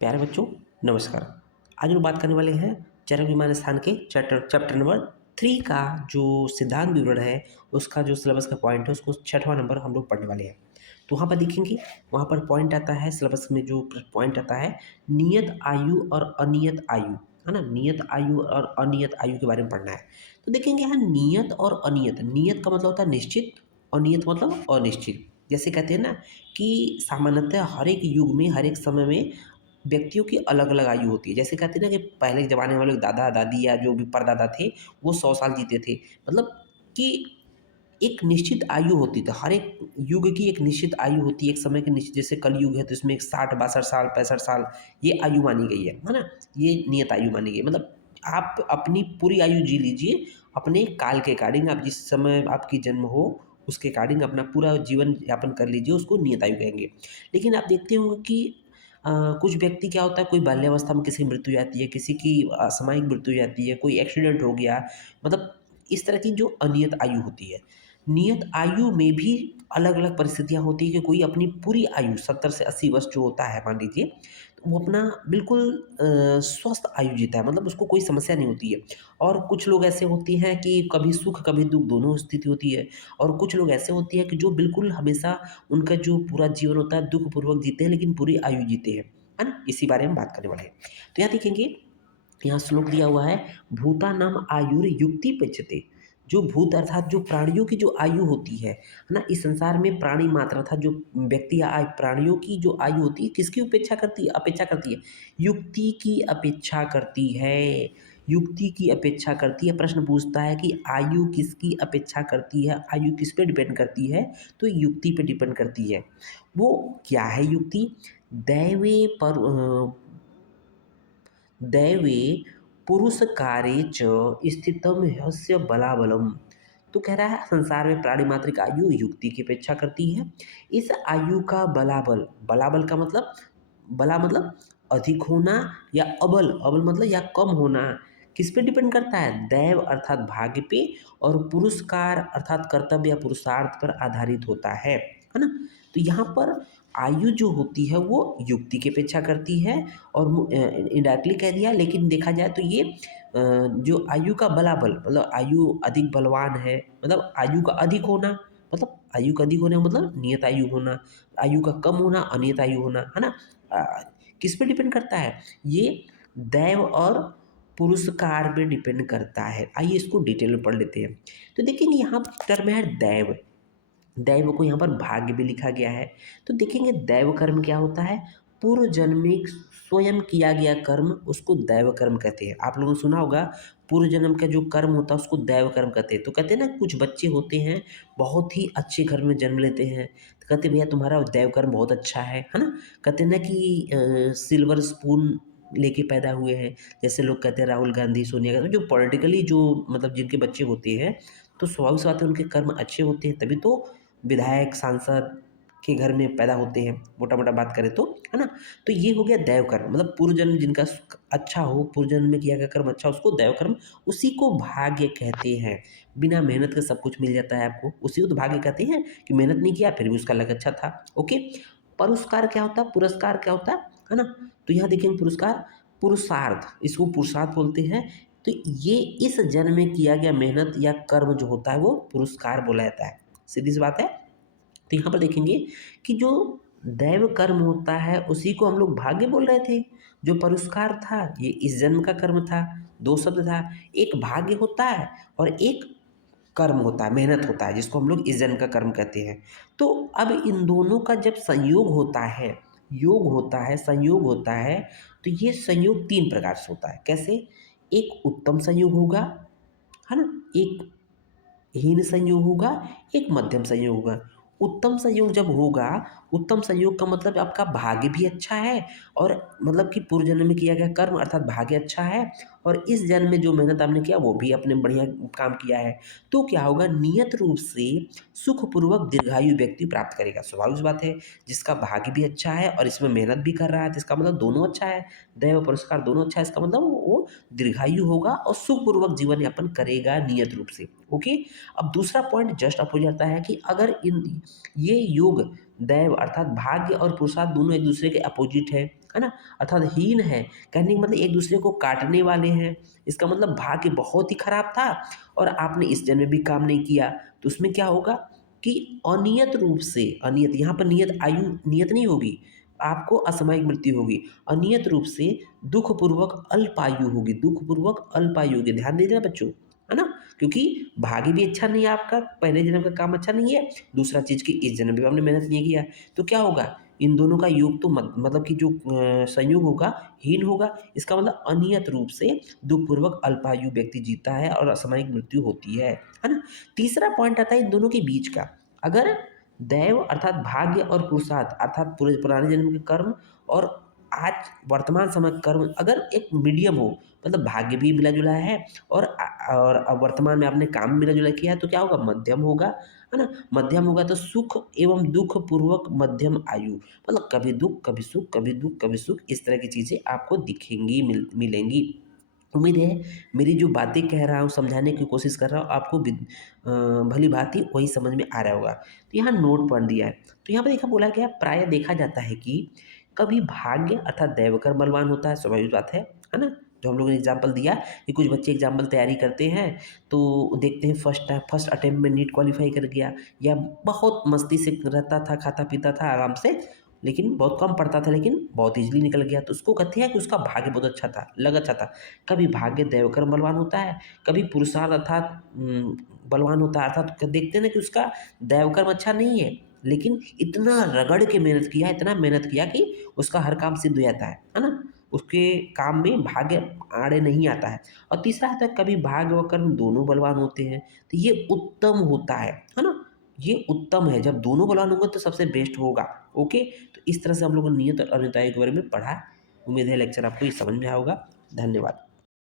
प्यारे बच्चों, नमस्कार। आज हम बात करने वाले हैं चरक विमान स्थान के चैप्टर नंबर 3 का जो सिद्धांत विवरण है, उसका जो सिलेबस का पॉइंट है, उसको 6वां नंबर हम लोग पढ़ने वाले हैं। तो वहाँ पर देखेंगे, वहाँ पर पॉइंट आता है, सिलेबस में जो पॉइंट आता है, नियत आयु और अनियत आयु, है ना? नियत आयु और अनियत आयु के बारे में पढ़ना है। तो देखेंगे यहाँ नियत और अनियत। नियत का मतलब होता है निश्चित, अनियत मतलब अनिश्चित। जैसे कहते हैं ना कि सामान्यतः हर एक युग में, हर एक समय में व्यक्तियों की अलग-अलग आयु होती है। जैसे कहते हैं ना कि पहले के ज़माने वाले दादा-दादी या जो भी परदादा थे, वो 100 साल जीते थे। मतलब कि एक निश्चित आयु होती थी। हर एक युग की एक निश्चित आयु होती है, एक समय की निश्चित, जैसे कलयुग है तो इसमें 60-62 साल, 65 साल ये आयु मानी गई है ना? ये नियत आयु मानी गई है। मतलब आप अपनी पूरी आयु जी लीजिए, अपने काल के अकॉर्डिंग, आप जिस समय आपकी जन्म हो, उसके अकॉर्डिंग अपना पूरा जीवन यापन कर लीजिए, उसको नियत आयु कहेंगे। लेकिन आप देखते होंगे कि अ, कुछ व्यक्ति क्या होता है, कोई बाल्यावस्था में किसी की मृत्यु हो जाती है, किसी की असामयिक मृत्यु हो जाती है, कोई एक्सीडेंट हो गया, मतलब इस तरह की जो अनियत आयु होती है। नियत आयु में भी अलग-अलग परिस्थितियाँ होती हैं कि कोई अपनी पूरी आयु 70 से 80 वर्ष जो होता है मान लीजिए, तो वो अपना बिल्कुल स्वस्थ आयु जीता है, मतलब उसको कोई समस्या नहीं होती है। और कुछ लोग ऐसे होते हैं कि कभी सुख कभी दुःख दोनों स्थिति होती है, और कुछ लोग ऐसे होते हैं कि जो बिल्कुल हमेशा उनका जो पूरा जीवन होता है दुःखपूर्वक जीते हैं, लेकिन पूरी आयु जीते हैं, है ना? इसी बारे में बात करने वाले हैं। तो यहाँ देखेंगे, यहाँ श्लोक दिया हुआ है, भूतानाम आयुर्युक्तिपच्यते। जो भूत अर्थात जो प्राणियों की जो आयु होती है ना? इस संसार में प्राणी मात्र अर्थात जो व्यक्ति या प्राणियों की जो आयु होती है, किसकी उपेक्षा करती है? अपेक्षा करती है, युक्ति की अपेक्षा करती है। युक्ति की अपेक्षा करती है। प्रश्न पूछता है कि आयु किसकी अपेक्षा करती है? आयु किस पे डिपेंड करती है? तो युक्ति पे डिपेंड करती है। वो क्या है युक्ति? दैवे पर दैवे पुरुषकारे च स्थितम ह्यस्य बलाबलम। तो कह रहा है संसार में प्राणी मात्र की आयु युक्ति की अपेक्षा करती है। इस आयु का बलाबल, बलाबल का मतलब, बला मतलब अधिक होना, या अबल, अबल मतलब या कम होना, किस पे डिपेंड करता है? दैव अर्थात भाग्य पे, और पुरस्कार अर्थात कर्तव्य या पुरुषार्थ पर आधारित होता है ना? तो यहाँ पर आयु जो होती है वो युक्ति की अपेक्षा करती है, और इनडायरेक्टली कह दिया, लेकिन देखा जाए तो ये जो आयु का बलाबल मतलब आयु अधिक बलवान है, मतलब आयु का अधिक होना, मतलब आयु का अधिक होना मतलब नियत आयु होना, आयु का कम होना अनियत आयु होना, है ना? किस पे डिपेंड करता है? ये दैव और पुरस्कार पे डिपेंड करता है। आइए इसको डिटेल में पढ़ लेते हैं। तो देखेंगे यहाँ टर्म है दैव। दैव को यहाँ पर भाग्य भी लिखा गया है। तो देखेंगे दैव कर्म क्या होता है? पूर्व जन्मिक स्वयं किया गया कर्म, उसको दैव कर्म कहते हैं। आप लोगों ने सुना होगा, पूर्व जन्म का जो कर्म होता है उसको दैव कर्म कहते हैं। तो कहते हैं ना, कुछ बच्चे होते हैं बहुत ही अच्छे घर में जन्म लेते हैं, तो कहते हैं भैया तुम्हारा दैव कर्म बहुत अच्छा है ना? कहते हैं ना कि सिल्वर स्पून लेके पैदा हुए हैं। जैसे लोग कहते हैं राहुल गांधी, सोनिया गांधी, जो पॉलिटिकली जो मतलब जिनके बच्चे होते हैं, तो स्वाभाविक सी बात है उनके कर्म अच्छे होते हैं, तभी तो विधायक, सांसद के घर में पैदा होते हैं, मोटा-मोटा बात करें तो, है ना? तो ये हो गया दैव कर्म, मतलब पूर्व जन्म जिनका अच्छा हो, पूर्व जन्म में किया गया कर्म अच्छा हो, उसको दैव कर्म, उसी को भाग्य कहते हैं। बिना मेहनत के सब कुछ मिल जाता है आपको, उसी को तो भाग्य कहते हैं, कि मेहनत नहीं किया फिर भी उसका लक अच्छा था। ओके? पुरस्कार क्या होता है? पुरस्कार क्या होता है ना? तो यहाँ देखेंगे पुरस्कार, पुरुषार्थ, इसको पुरुषार्थ बोलते हैं। तो ये इस जन्म में किया गया मेहनत या कर्म जो होता है वो पुरस्कार बोला जाता है। सीधी सी बात है। तो यहाँ पर देखेंगे कि जो दैव कर्म होता है उसी को हम लोग भाग्य बोल रहे थे। जो पुरस्कार था ये इस जन्म का कर्म था। दो शब्द था, एक भाग्य होता है और एक कर्म होता है, मेहनत होता है, जिसको हम लोग इस जन्म का कर्म कहते हैं। तो अब इन दोनों का जब संयोग होता है, योग होता है, संयोग होता है, तो ये संयोग तीन प्रकार से होता है। कैसे? एक उत्तम संयोग होगा, है ना? एक हीन संयोग होगा, एक मध्यम संयोग होगा। उत्तम संयोग जब होगा, उत्तम संयोग का मतलब आपका भाग्य भी अच्छा है, और मतलब कि पूर्व जन्म में किया गया कर्म अर्थात भाग्य अच्छा है, और इस जन्म में जो मेहनत आपने किया वो भी आपने बढ़िया काम किया है। तो क्या होगा, नियत रूप से सुखपूर्वक दीर्घायु व्यक्ति प्राप्त करेगा। स्वाभाविक सी बात है, जिसका भाग्य भी अच्छा है और इसमें मेहनत भी कर रहा है, तो इसका मतलब दोनों अच्छा है, दैव पुरस्कार दोनों अच्छा है, इसका मतलब वो दीर्घायु होगा और सुखपूर्वक जीवन यापन करेगा नियत रूप से। ओके? अब दूसरा पॉइंट जस्ट अपोजिट आता है कि अगर इन ये योग दैव अर्थात भाग्य और पुरुषार्थ दोनों एक दूसरे के अपोजिट है है ना? अर्थात हीन है, कहने का मतलब एक दूसरे को काटने वाले हैं। इसका मतलब भाग्य बहुत ही खराब था और आपने इस जन्म में भी काम नहीं किया, तो उसमें क्या होगा कि अनियत रूप से, अनियत यहाँ पर नियत आयु नियत नहीं होगी, आपको असामयिक मृत्यु होगी। अनियत रूप से दुःखपूर्वक अल्पायु होगी, दुःखपूर्वक अल्पायु होगी। ध्यान दीजिए ना बच्चों, है ना? क्योंकि भाग्य भी अच्छा नहीं है आपका, पहले जन्म का काम अच्छा नहीं है, दूसरा चीज़ कि इस जन्म में भी आपने मेहनत नहीं किया, तो क्या होगा? इन दोनों का योग तो मतलब कि जो संयोग होगा, हीन होगा। इसका मतलब अनियत रूप से दुःखपूर्वक अल्पायु व्यक्ति जीता है और असामयिक मृत्यु होती है ना? तीसरा पॉइंट आता है इन दोनों के बीच का। अगर दैव अर्थात भाग्य और पुरुषार्थ अर्थात पुराने जन्म के कर्म और आज वर्तमान समय कर्म अगर एक मीडियम हो, मतलब भाग्य भी मिला-जुला है और और अब वर्तमान में आपने काम मिला-जुला किया है, तो क्या होगा? मध्यम होगा, है ना? मध्यम होगा तो सुख एवं दुःख पूर्वक मध्यम आयु, मतलब कभी दुःख, कभी सुख, कभी दुःख, कभी सुख, इस तरह की चीज़ें आपको दिखेंगी, मिलेंगी। उम्मीद है मेरी जो बातें कह रहा हूँ, समझाने की कोशिश कर रहा हूँ, आपको भली-भाँति वही समझ में आ रहा होगा। तो यहाँ नोट पढ़ दिया है। तो यहाँ पे देखा बोला गया प्रायः देखा जाता है कि कभी भाग्य अर्थात दैवकर बलवान होता है, स्वाभाविक बात है ना? जो हम लोगों ने एग्ज़ाम्पल दिया कि कुछ बच्चे एग्ज़ाम्पल तैयारी करते हैं, तो देखते हैं फर्स्ट अटेम्प्ट में नीट क्वालीफाई कर गया या बहुत मस्ती से रहता था, खाता-पीता था आराम से, लेकिन बहुत कम पढ़ता था लेकिन बहुत ईज़िली निकल गया। तो उसको कहते हैं कि उसका भाग्य बहुत अच्छा था, लक अच्छा था। कभी भाग्य दैवकर्म बलवान होता है, कभी पुरुषार्थ अर्थात बलवान होता है, अर्थात देखते हैं ना कि उसका दैवकर्म अच्छा नहीं है, लेकिन इतना रगड़ के मेहनत किया, इतना मेहनत किया कि उसका हर काम सिद्ध हो जाता है ना? उसके काम में भाग्य आड़े नहीं आता है। और तीसरा आता है कभी भाग्य व कर्म दोनों बलवान होते हैं, तो ये उत्तम होता है ना? ये उत्तम है, जब दोनों बलवान होंगे तो सबसे बेस्ट होगा, ओके? तो इस तरह से हम लोगों ने नियत और अनियत आयु के बारे में पढ़ा। उम्मीद है लेक्चर आपको ये समझ में आया होगा। धन्यवाद।